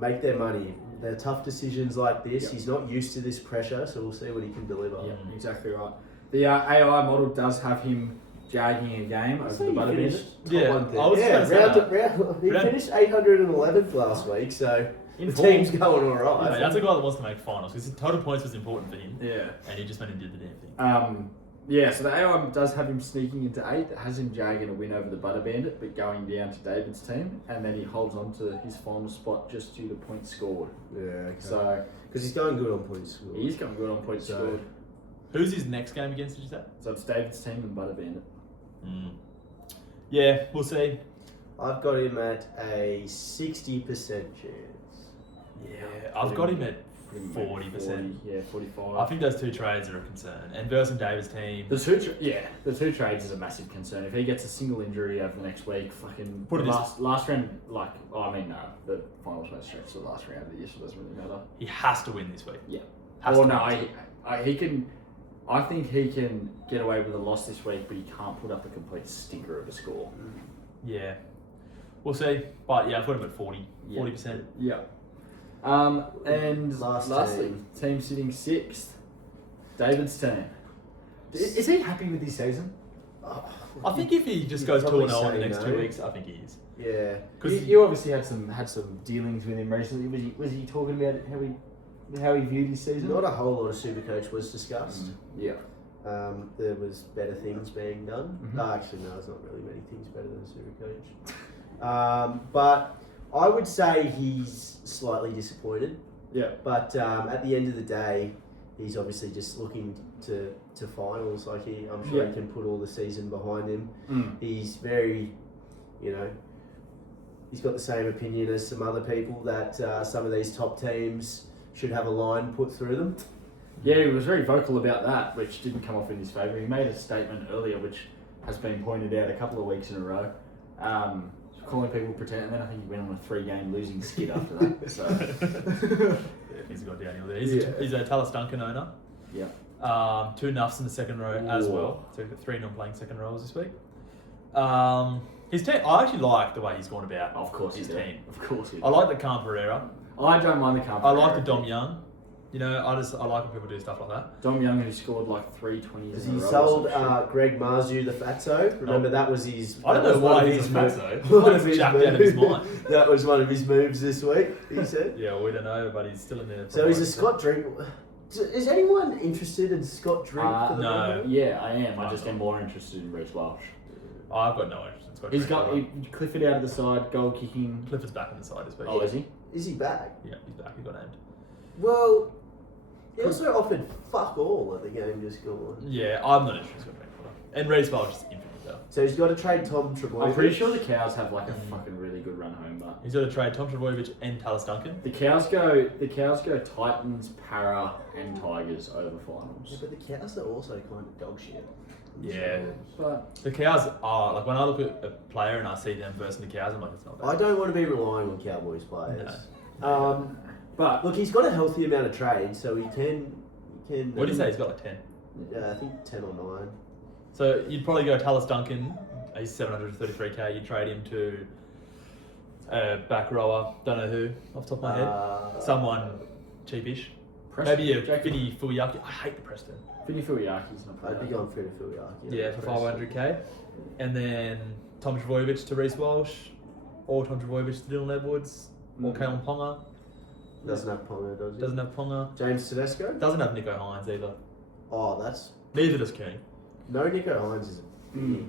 make their money. They're tough decisions like this. Yep. He's not used to this pressure, so we'll see what he can deliver. Yeah, exactly right. The AI model does have him jagging a game over the Butter finished Bandit. top Yeah, one thing. I was yeah, gonna say round, that. round, he Round- finished 811th last week, so In the form. team's going all right. Mate, that's a guy that wants to make finals because total points was important for him, Yeah. and he just went and did the damn thing. Yeah, so the AI does have him sneaking into 8, has him jagging a win over the Butter Bandit, but going down to David's team, and then he holds on to his final spot just due to points scored. Yeah, okay. So Because he's going good on points. he's going good on points So- scored. Who's his next game against? Did you say? So it's David's team and Butter Bandit. Yeah, we'll see. I've got him at a 60% chance. Yeah, I've got him at 40%. Yeah, 45. I think those two trades are a concern, and Verson Davis' team. The two trades is a massive concern. If he gets a single injury over the next week, fucking Put it last round, the finals won't stretch to the last round of the year, so it doesn't really matter. He has to win this week. Yeah. Has Well, to no, win. he can. I think he can get away with a loss this week, but he can't put up a complete stinker of a score. Yeah, we'll see. But yeah, I put him at 40, Yeah. 40%. Yeah. And lastly, team sitting 6th, David's team. Is he happy with his season? I think if he just You'd goes probably 2-0 in the say next no. 2 weeks, I think he is. Yeah. Because You obviously had some dealings with him recently. Was he talking about how he viewed his season? Not a whole lot of Supercoach was discussed. Yeah. There was better things being done. Mhm. Actually, no, there's not really many things better than Supercoach. But I would say he's slightly disappointed. Yeah. But at the end of the day, he's obviously just looking to finals. Like I'm sure Yeah. he can put all the season behind him. Mm. He's very, he's got the same opinion as some other people that some of these top teams should have a line put through them. Yeah, he was very vocal about that, which didn't come off in his favour. He made a statement earlier, which has been pointed out a couple of weeks in a row, calling people pretend, and then I think he went on a 3-game losing skid after that. So yeah, he's got downhill there. He's a Tallis Duncan owner. yeah, 2 nuffs in the second row as Ooh. well. So we've got 3 non-playing second rows this week. His team, I actually like the way he's gone about of course his he did. team. Of course he did. I like the Khan Pereira. I don't mind the company. I like the Dom Young. I like when people do stuff like that. Dom Young, who scored like 320s. Because in a he row or sold some shit. Greg Marzu the fatso. Remember that was his. I don't that know was one why of he's his a moves. fatso. One of his Jacked out of his moves. mind. That was one of his moves this week. He said. Yeah, we don't know, but he's still in there. So he's a Scott Drink. Is anyone interested in Scott Drink for the no. Broncos? Yeah, I am. I just am more interested in Reece Welsh. I've got no interest in Scott. He's Drake. got Clifford out of the side, goal kicking. Clifford's back on the side this week. Oh, is he? Is he back? Yeah, he's back. He got named. Well, he also offered fuck all at the game just gone. Yeah, I'm not interested in Scott Drake. And Reece Welch is infinitely better. So he's got to trade Tom Trebojevic. I'm pretty sure the Cows have like a fucking really good run home, but He's got to trade Tom Trbojevic and Tallis Duncan. the Cows go Titans, Para, and Tigers over Yeah, finals. but the Cows are also kind of dog shit. Yeah. But The Cows are, like, when I look at a player and I see them versus the Cows, I'm like, it's not I bad. don't want to be relying on Cowboys players. but Look, he's got a healthy amount of trade, so he can. What do you say? He's got like 10. I think 10 or 9. So you'd probably go Tallis Duncan. He's 733k. You'd trade him to a back rower. Don't know who off the top of my head. Someone cheapish. Preston, Maybe a Jacob. Vinny Fuyaki. I hate the Preston. Vinny Filiaki's not I'd be bad. going through to Filiaki. Yeah, for 500k. And then Tom Trbojevic to Reece Walsh, or Tom Trbojevic to Dylan Edwards, or Kalen Ponga. Doesn't have Ponga, does he? Doesn't have Ponga. James Tedesco? Doesn't have Nico Hines either. Oh, that's... Neither does Kearney. No, Nico Hines is big.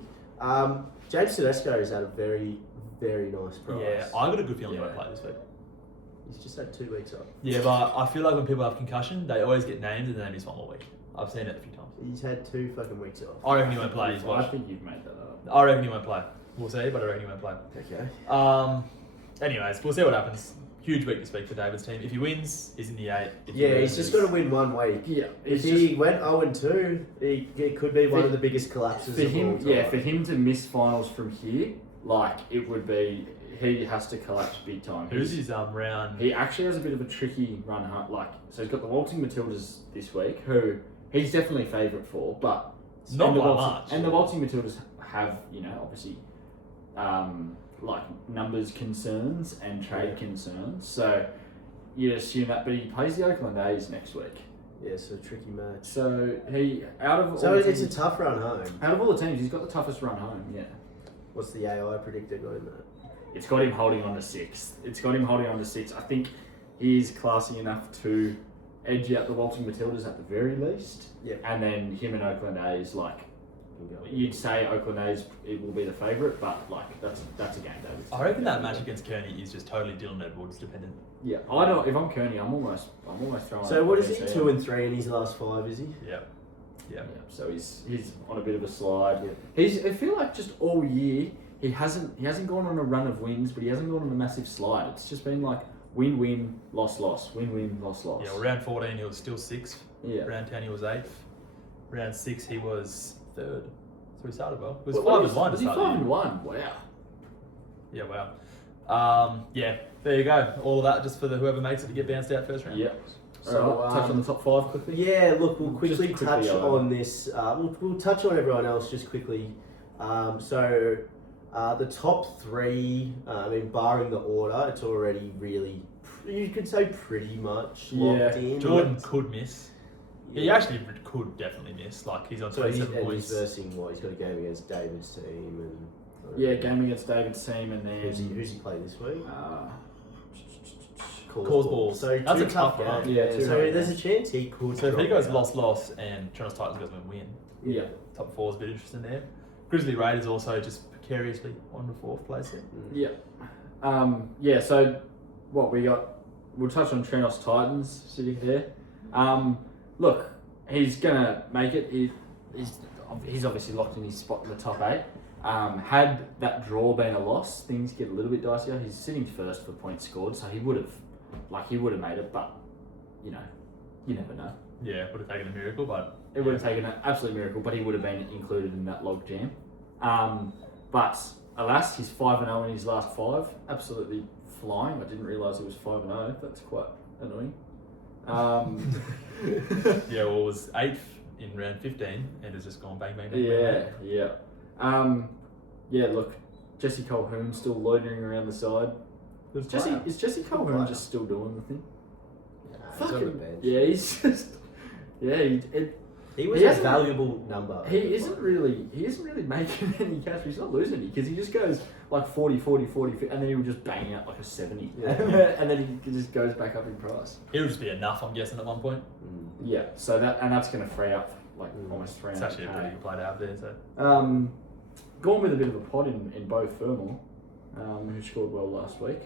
James Tedesco is at a very, very nice price. Yeah, I got a good feeling he won't play this week. He's just had 2 weeks off. Yeah, but I feel like when people have concussion, they always get named and then they miss one more week. I've seen it a few times. He's had 2 fucking weeks off. I reckon he won't play. He's I watched. think you've made that up. I reckon he won't play. We'll see, but I reckon he won't play. Okay. Anyways, we'll see what happens. Huge week this week for David's team. If he wins, he's in the 8. If he Yeah, he's loses- just got to win 1 week. Yeah, If he went 0-2, it could be one of the biggest collapses for of all him. time. Yeah, for him to miss finals from here, like it would be, he has to collapse big time. Who's his round? He actually has a bit of a tricky run home. Like, so he's got the Waltzing Matildas this week, who he's definitely favourite for, but Not and the by Waltzing, much. And the Waltzing Matildas have, obviously, like numbers concerns and trade concerns. So you'd assume that, but he plays the Oakland A's next week. Yeah, so tricky match. So he So it's a tough run home. out of all the teams, he's got the toughest run home. Yeah. What's the AI predictor got in that? It's got him holding on to 6th. I think he's classy enough to edge out the Waltzing Matildas at the very least. Yep. And then him and Oakland A's, like, you'd say Oakland A's it will be the favourite, but like that's a game, David. I reckon that match against Kearney is just totally Dylan Edwards dependent. Yeah, I don't. If I'm Kearney, I'm almost throwing. So what is he? against 2 him. and 3 in his last 5, is he? Yeah. Yeah. So he's on a bit of a slide. Yeah. I feel like just all year he hasn't gone on a run of wins, but he hasn't gone on a massive slide. It's just been like win, loss, win, loss. Yeah, well, round 14 he was still 6th. Yeah. Round 10 he was 8th. Round 6 he was 3rd. So he started well. It was What 5 and 1 to was he start. 5 the and year. 1? Wow. Yeah, wow. Yeah, there you go. All of that just for whoever makes it to get bounced out first round. Yeah. So, Alright, touch on the top 5 quickly. Yeah, look, we'll quickly Just touch quickly, on this. We'll touch on everyone else just quickly. The top 3, I mean, barring the order, it's already really, you could say pretty much locked in. Jordan could miss. He actually could definitely miss. Like he's on So he's 27 points. versing what? He's got a game against David's team and. Yeah, game against David's team, and then Who's he playing this week? Cause So That's two a tough games. one. Yeah, So two hard there's a games. chance he could. So if he drop goes out. loss, and Toronto Titans goes and win, Yeah. top 4 is a bit interesting there. Grizzly Raiders also just precariously on the 4th place there. Yeah. So what we got? We'll touch on Trenos Titans sitting there. Look, he's gonna make it. He's obviously locked in his spot in the top 8. Had that draw been a loss, things get a little bit dicier. He's sitting first for points scored, so he would have made it. But you never know. Yeah, would have taken a miracle, but It would have taken an absolute miracle, but he would have been included in that log jam. But alas, he's 5-0 in his last 5. Absolutely flying. I didn't realise he was 5-0. That's quite annoying. yeah, well, it was 8th in round 15 and has just gone bang, bang, bang. Yeah. Look, Jesse Colquhoun still loitering around the side. Is Jesse Colquhoun just still doing the thing? He's on the bench. Yeah, he's just. Yeah, He was He a hasn't- valuable number. he isn't really making any cash. He's not losing any because he just goes like 40, 50, and then he'll just bang out like a 70. Yeah. And then he just goes back up in price. It would just be enough, I'm guessing, at one point. Yeah, so that's going to free up like almost It's actually a pretty 300k. good play to have there. So Gone with a bit of a pod in Bo Fermor, who scored well last week.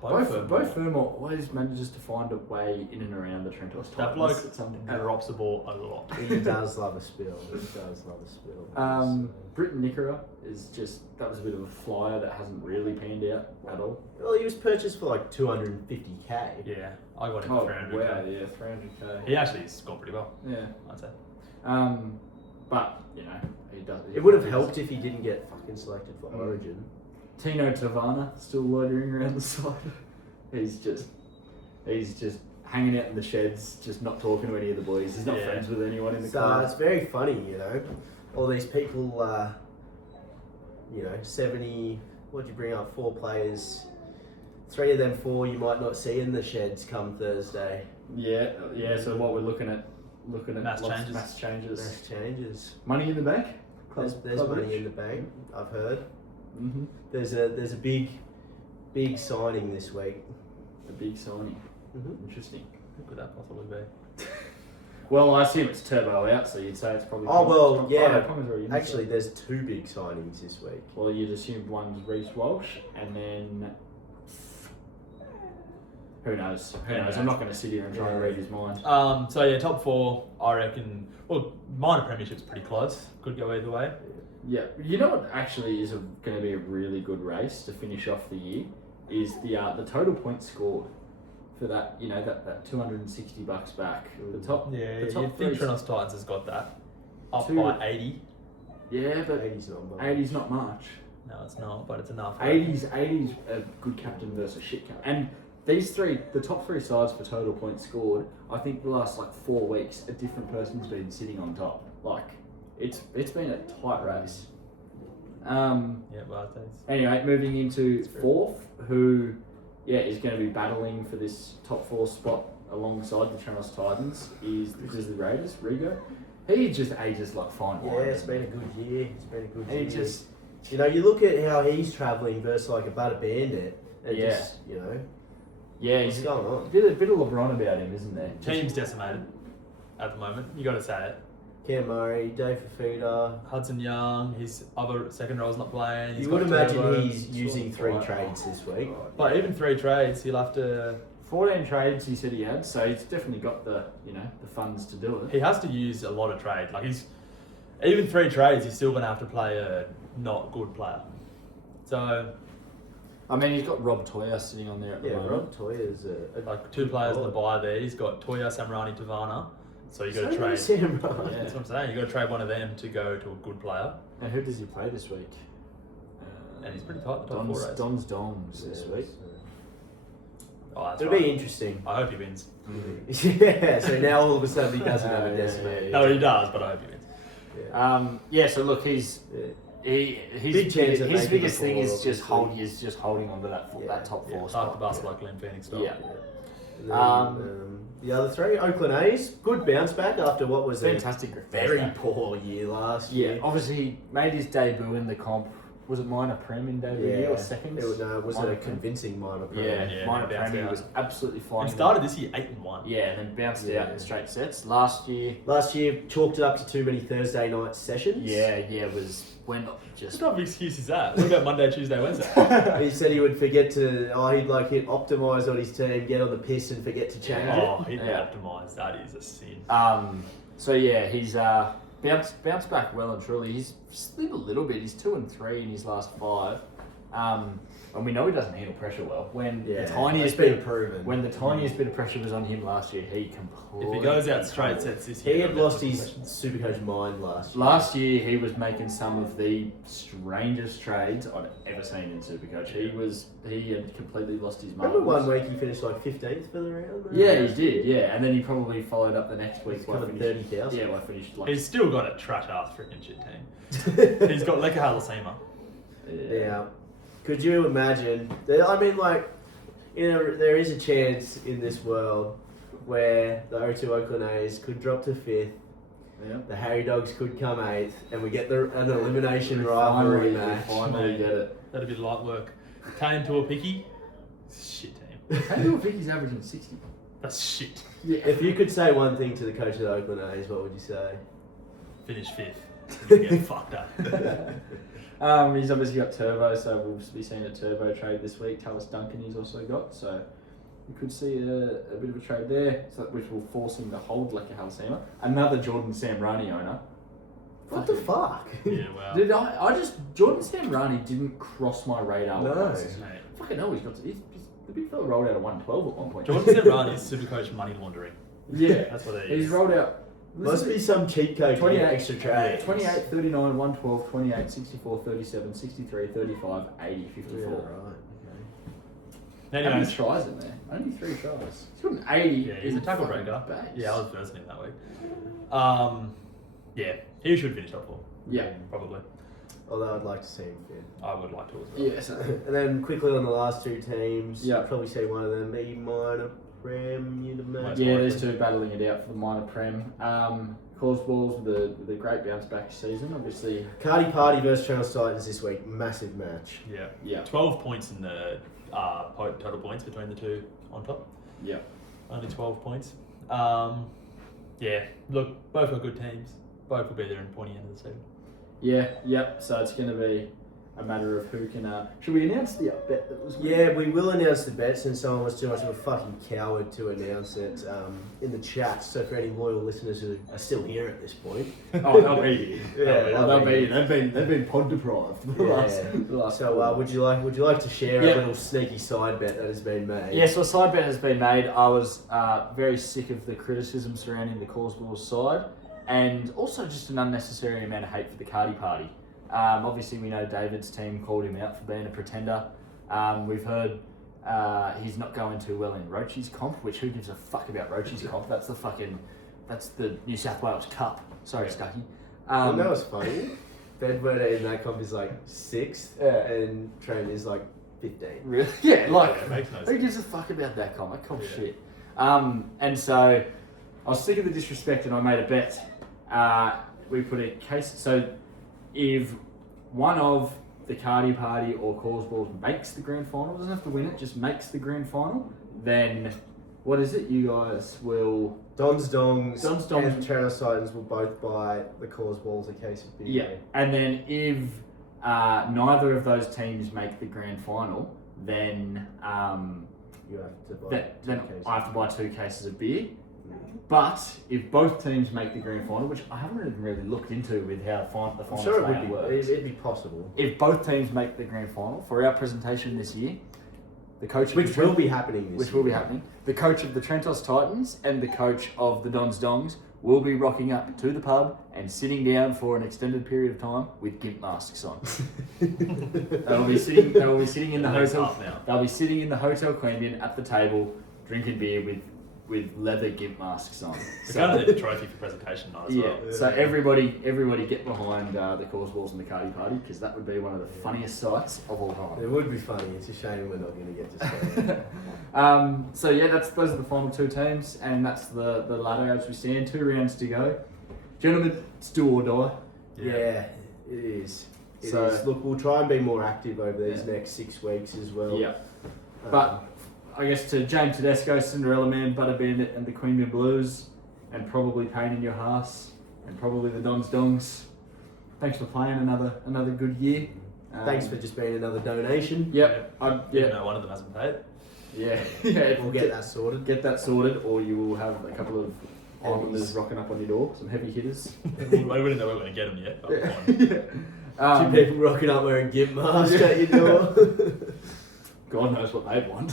Bo Fermor always manages to find a way in and around the Trentos Titans. That bloke at some point. drops the ball a lot. He does love a spill. Britton Nickera that was a bit of a flyer that hasn't really panned out at all. Well, he was purchased for like 250k. Yeah, I got him Oh, for 300. wow, yeah, 300k. He actually scored pretty well, Yeah. I'd say. But, he does. It would have helped if he didn't get fucking selected for Origin. Tino Tavana still loitering around the side. He's just hanging out in the sheds, just not talking to any of the boys. He's not Yeah. friends with anyone in the So club. it's very funny, all these people, 70, what'd you bring up, 4 players, 3 of them 4 you might not see in the sheds come Thursday. Yeah. So what we're looking at, looking at Mass lots of changes. mass changes. Mass changes. Money in the bank. There's money in the bank. I've heard. Mm-hmm. There's a big signing this week. A big signing. Mm-hmm. Interesting. Who could that possibly be? Well, I assume it's Turbo out, so you'd say it's probably. Oh, well, yeah. Ponga's already in, Actually, so- there's 2 big signings this week. Well, you'd assume one's Reece Walsh, and then who knows? Who knows? I'm not going to sit here and try and read his mind. So yeah, top 4, I reckon. Well, minor premiership's pretty close. Could go either way. Yeah, you know what actually is going to be a really good race to finish off the year is the total points scored for that. You know that $260 back. The top. Yeah, the top you'd think three- Trenos Titans has got that up Two- by 80. Yeah, but 80's not much. 80's not much. No, it's not, but it's enough. 80's a good captain versus shit captain. And the top 3 sides for total points scored, I think the last 4 weeks, a different person's been sitting on top. It's been a tight race. Yeah, well, that's Anyway, moving into 4th, who is going to be battling for this top 4 spot alongside the Trenos Titans is the Grizzly Raiders, Rigo. He just ages like fine wine. Yeah, it's been a good year. It's been a good And year. he just you know, you look at how he's travelling versus a Butter Bandit, and Yeah. just, you know, he's what's going on? a bit of LeBron about him, isn't there? team's decimated at the moment. You got to say it. Cam Murray, Dave Fafita. Hudson Young, his other second row's not playing. He's You would got imagine Turbo. he's using 3 trades this week. But even 3 trades, he'll have to. 14 trades he said he had, so he's definitely got the funds to do it. He has to use a lot of trade. He's even 3 trades, he's still going to have to play a not good player. So I mean, he's got Rob Toya sitting on there at the Yeah, moment. Rob Toya's a 2 players in the buy there. He's got Toya, Samrani, Tavana. So you got to trade. Sam Yeah. That's what I'm saying. You got to trade one of them to go to a good player, And who does he play this week? and he's pretty tight. The top 4 race. Don's this week. Oh, that's It'll right. be interesting. I hope he wins. Yeah, so now all of a sudden he doesn't have a decimated. No, he does, but I hope he wins. Yeah. So look, his Big chance of his making biggest the thing is four, just holding on to that Yeah. that top 4 After spot. basketball, Glenn Phoenix style. Yeah. And then, the other 3, Oakland A's, good bounce back after what was a Fantastic. very poor year last year. Yeah, obviously he made his debut in the comp. Was it minor prem in debut year or second? It was Minor a prem. convincing minor prem. Yeah. minor then bounced prem. He out. was absolutely fine. And started this year 8-1. Yeah, and then bounced Yeah. out in straight sets. Last year, Last year, chalked it up to too many Thursday night sessions. was when What just type of excuse is that? What about Monday, Tuesday, Wednesday? He said he would forget to, he'd hit optimise on his team, get on the piss and forget to change Oh, it. he'd be Yeah. optimised. That is a sin. So yeah, he's bounced back well and truly. He's slid a little bit. He's 2-3 in his last 5. And we know he doesn't handle pressure well. When Yeah, the tiniest it's been bit, proven. when the tiniest bit of pressure was on him last year, he completely. If he goes out straight sets this year, He had he'll lost get his some Supercoach mind last year. Last year, he was making some of the strangest trades I'd ever seen in Supercoach. He had completely lost his mind. Remember one week he finished 15th for the round? Yeah, he did. Yeah, and then he probably followed up the next week He's by covered finishing- 30,000. Yeah, by finished like. He's still got a trash ass freaking shit team. He's got Leka Halasima. Yeah. Could you imagine? I mean, there is a chance in this world where the O2 Oakland A's could drop to 5th, Yeah. the Harry Dogs could come 8th, and we get an elimination rivalry match. Finally get it. That'd be light work. Tane to a picky. Shit team. Daniel Vicky's averaging 60. That's shit. Yeah. If you could say one thing to the coach of the Oakland A's, what would you say? Finish 5th. You get fucked up. He's obviously got Turbo, so we'll be seeing a Turbo trade this week. Talis Duncan he's also got, so we could see a bit of a trade there, which will force him to hold Leka Halasima. Another Jordan Samrani owner. What the fuck? Yeah, well. Did Jordan Samrani didn't cross my radar. No. once. Mate. Fucking hell, he's the big fella rolled out of 112 at one point. Jordan Semrani is Supercoach money laundering. Yeah, That's what it he's is. rolled out. Must be some cheat code to 28 get extra trades. 28, 39, 112, 28, 64, 37, 63, 35, 80, 54. Yeah, right. How Anyway, many tries in there? Only 3 tries. He's got an 80. yeah, he's a in tackle fucking breaker. base. Yeah, I was versing him that week. Yeah, he should finish top 4. Yeah. Probably. Although I'd like to see him fit. I would like to as well. Yeah, so And then quickly on the last 2 teams, Yeah. you'll probably see one of them be minor Prem, you'd imagine. Yeah, there's two battling it out for the minor prem. Cause balls with a great bounce back season, obviously. Cardi Party versus Channel Titans this week. Massive match. Yeah. Yeah. 12 points in the total points between the two on top. Yeah. Only 12 points. Yeah, look, both are good teams. Both will be there in the pointy end of the season. Yeah, yep. So it's going to be a matter of who can. Should we announce the bet that was made? Yeah, we will announce the bet since someone was too much of a fucking coward to announce it in the chat. So for any loyal listeners who are still here at this point, Oh, they'll be here. Yeah, they'll be here. They've been pod deprived for the last. So would you like to share Yeah. a little sneaky side bet that has been made? Yeah, so a side bet has been made. I was very sick of the criticism surrounding the Cause Balls side, and also just an unnecessary amount of hate for the Cardi Party. Obviously, we know David's team called him out for being a pretender. We've heard he's not going too well in Rochi's comp, which who gives a fuck about Rochi's comp? That's the New South Wales Cup. Sorry, Stucky. I know it's funny. Bedwetter in that comp is like 6th, Yeah. and Trent is like 15. Really? Yeah, like, Yeah, it makes no who sense. gives a fuck about that comp? That comp's Yeah. shit. And so, I was sick of the disrespect and I made a bet. We put a case, so if one of the Cardi Party or Cause Balls makes the grand final, doesn't have to win it, just makes the grand final, then, what is it? You guys will... Don's Dongs Don's Dongs. and Channel Titans will both buy the Cause Balls a case of beer. Yeah, and then if neither of those teams make the grand final, then You have to buy then two cases. I have to buy 2 cases of beer. But if both teams make the grand final, which I haven't really looked into with how the I'm final sure it would layout be. works. It'd be possible. If both teams make the grand final for our presentation this year, the coach of Which the will be happening this which year. will be happening, the coach of the Trentos Titans and the coach of the Dons Dongs will be rocking up to the pub and sitting down for an extended period of time with gimp masks on. They will be sitting in the Next hotel. half now. They'll be sitting in the Hotel Queanbeyan at the table, drinking beer with leather gimp masks on. We're going to need a trophy for presentation night as Yeah, well. so everybody get behind the Cause Balls and the Cardi Party, because that would be one of the funniest sights of all time. It would be funny. It's a shame we're not going to get to see it. So yeah, those are the final 2 teams, and that's the ladder as we stand. 2 rounds to go, gentlemen. It's do or die. Yeah, it is. It So- is. Look, we'll try and be more active over these Yeah. next 6 weeks as well. Yeah, but I guess to James Tedesco, Cinderella Man, Butter Bandit, and the Queanbeyan Blues, and probably Pain in Your Hearts, and probably the Dons Dongs. Thanks for playing another good year. Thanks for just being another donation. Yep. Even though one of them hasn't paid. Yeah. Yeah. We'll get that sorted. Get that sorted, or you will have a couple of Islanders rocking up on your door, some heavy hitters. We wouldn't know we we're going to get them yet. But go on. 2 people rocking up wearing gimp masks at your door. God knows what they'd want.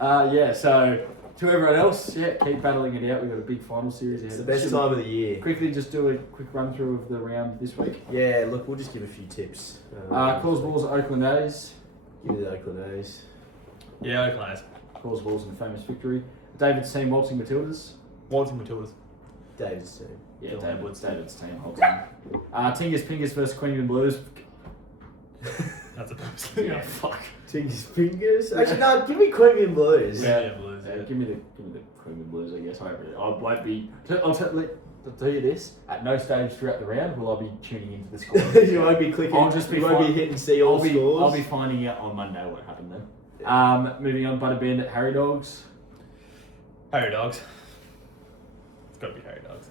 Yeah, so to everyone else, yeah, keep battling it out. We've got a big final series ahead. It's the best time of the year. Quickly, just do a quick run through of the round this week. Yeah, look, we'll just give a few tips. Cause Balls at Oakland A's. Give me the Oakland A's. Yeah, Oakland A's. Cause Balls in a famous victory. David's team, Waltzing Matildas. Waltzing Matildas. David's team. Yeah, Dylan David's team holds on. Tingus Pingus versus Queanbeyan Blues. That's a post. Yeah, fuck. Tinker's fingers. Actually, no, give me Queanbeyan Blues. Yeah, Blues. Yeah, Yeah. give me the Queanbeyan Blues, I guess. I won't be. I'll tell you this: at no stage throughout the round will I be tuning into the score. You won't be clicking. I'll just be you won't fine. be hitting see all scores. I'll be finding out on Monday what happened then. Moving on, Butter Bandit, Harry Dogs. Harry Dogs. It's got to be Harry Dogs.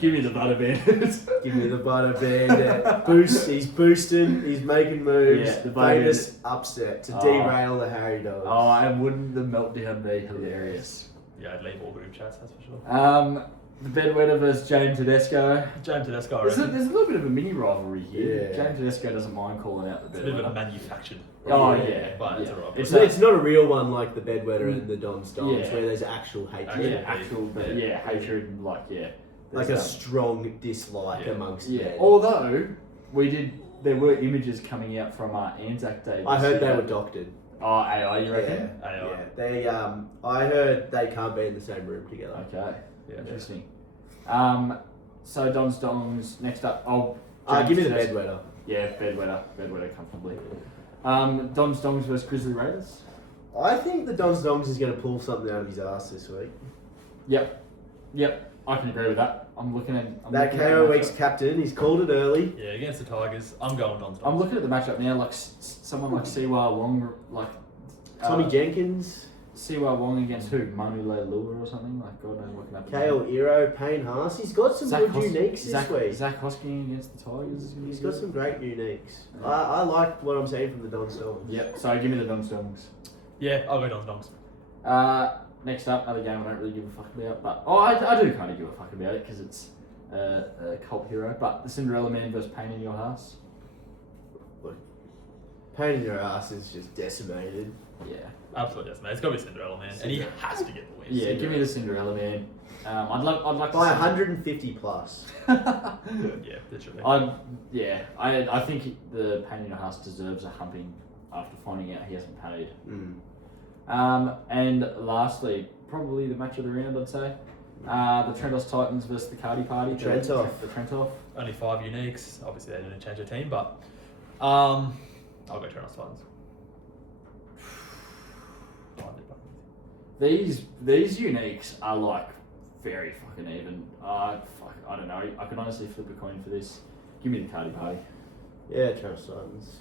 Give me the Butter Bandit. Give me the Butter Bandit. Boost. He's boosting. He's making moves. Yeah, the Butter Famous upset to Oh. derail the Harry Dogs. Oh, and wouldn't the meltdown be hilarious? Yeah, I'd leave all group chats, that's for sure. The Bedwetter versus James Tedesco. James Tedesco, I There's a reckon. little bit of a mini rivalry here. Yeah. James Tedesco doesn't mind calling out the It's a bit of a Bedwetter. manufactured. Oh Yeah, yeah, but it's yeah. alright. It's not a real one like the Bedwetter and the Don's Dogs, Yeah. where there's actual hatred. Yeah. actual, but yeah, hatred and like Like a there's, strong dislike Yeah. amongst yeah. men. Although there were images coming out from Anzac Day. I this heard they year. were doctored. Oh, AI, you reckon? Yeah, AI. yeah. They I heard they can't be in the same room together. Okay, Yeah. interesting. So Don's Dongs next up. Give me the Tedesco. Bedwetter. Yeah, Bedwetter comfortably. Dons Dongs versus Grizzly Raiders. I think the Dons Dongs is going to pull something out of his ass this week. Yep, I can agree with that. I'm looking at That KO Week's captain, he's called it early. Yeah, against the Tigers, I'm going Dons. I'm looking at the matchup now. Like someone like Siwa Wong, like Tommy Jenkins, Siwa Wong against who? Manu Leilua or something. Like God knows what can happen. Kale Iro, Payne Haas. He's got some good uniques this week. Zach Hosking against the Tigers. He's got some great uniques. I like what I'm seeing from the Dons Dongs. Yep. So give me the Dons Dongs. Yeah, I'll go Dons. Next up, another game I don't really give a fuck about, but I do kind of give a fuck about it because it's a cult hero. But the Cinderella Man versus Pain in Your Ass. Pain in your ass is just decimated. Yeah. Absolutely, yes, mate. It's got to be Cinderella, man, and he has to get the win. Yeah, give me the Cinderella Man. I'd like By to see 150 plus. Yeah, literally. I think the Pain in Your Ass deserves a humping after finding out he hasn't paid. And lastly, probably the match of the round, I'd say. The Trentos Titans versus the Cardi Party. The Trentoff. Only 5 uniques. Obviously, they didn't change their team, but I'll go Trentos Titans. These uniques are like very fucking even. I don't know. I could honestly flip a coin for this. Give me the Cardi Party. Yeah, Travis Titans.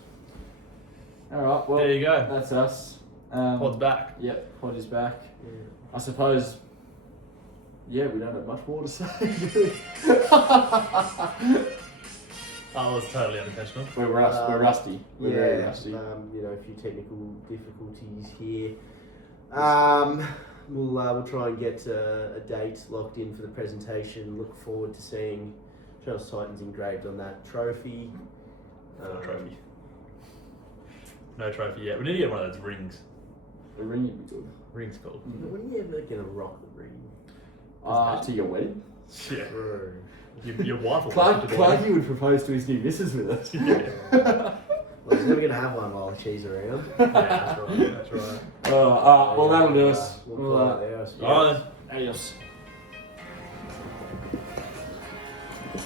All right. Well, There you go. That's us. Pod's back. Yep, Pod is back. Yeah. I suppose. Yeah, we don't have much more to say. That was totally unintentional. We're rusty. We're very rusty. A few technical difficulties here. We'll try and get a date locked in for the presentation. Look forward to seeing Travis Titans engraved on that trophy. No trophy. No trophy yet. We need to get one of those rings. The ring would be good. Rings called. When are you ever gonna rock the ring? To your wedding? Yeah. Bro. Your wife will watch it. Clarky would propose to his new missus with us. Yeah. Well, he's never gonna have one while she's around. Yeah, that's right. Well, that'll do us. We'll call it there, I suppose. All right then. Adios.